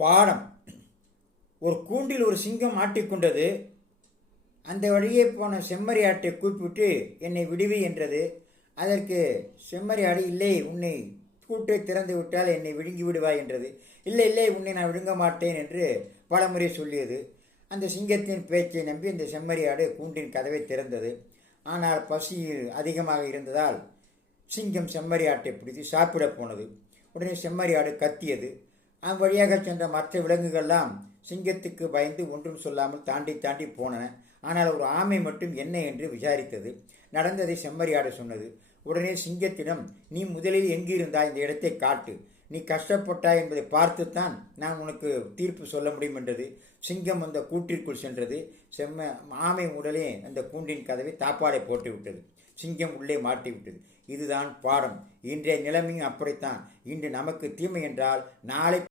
பாடம். ஒரு கூண்டில் ஒரு சிங்கம் மாட்டிக்கொண்டது. அந்த வழியே போன செம்மறியாட்டை கூப்பிட்டு என்னை விடுவி என்றது. அதற்கு செம்மறியாடு, இல்லை, உன்னை கூட்டை திறந்து விட்டால் என்னை விழுங்கி விடுவாய் என்றது. இல்லை இல்லை, உன்னை நான் விழுங்க மாட்டேன் என்று பலமுறை சொல்லியது. அந்த சிங்கத்தின் பேச்சை நம்பி அந்த செம்மறியாடு கூண்டின் கதவை திறந்தது. ஆனால் பசி அதிகமாக இருந்ததால் சிங்கம் செம்மறியாட்டை பிடித்து சாப்பிட போனது. உடனே செம்மறியாடு கத்தியது. அவ்வழியாக சென்ற மற்ற விலங்குகள்லாம் சிங்கத்துக்கு பயந்து ஒன்றும் சொல்லாமல் தாண்டி தாண்டி போனன. ஆனால் ஒரு ஆமை மட்டும் என்ன என்று விசாரித்தது. நடந்ததை செம்மறியாடு சொன்னது. உடனே சிங்கத்திடம், நீ முதலில் எங்கிருந்தாய், இந்த இடத்தை காட்டு, நீ கஷ்டப்பட்டாய் என்பதை பார்த்துத்தான் நான் உனக்கு தீர்ப்பு சொல்ல முடியும் என்றது. சிங்கம் அந்த கூட்டிற்குள் சென்றது. ஆமை உடலே அந்த கூண்டின் கதவை தாப்பாடை போட்டு விட்டது. சிங்கம் உள்ளே மாட்டிவிட்டது. இதுதான் பாடம். இன்றைய நிலைமையும் அப்படித்தான். இன்று நமக்கு தீமை என்றால் நாளை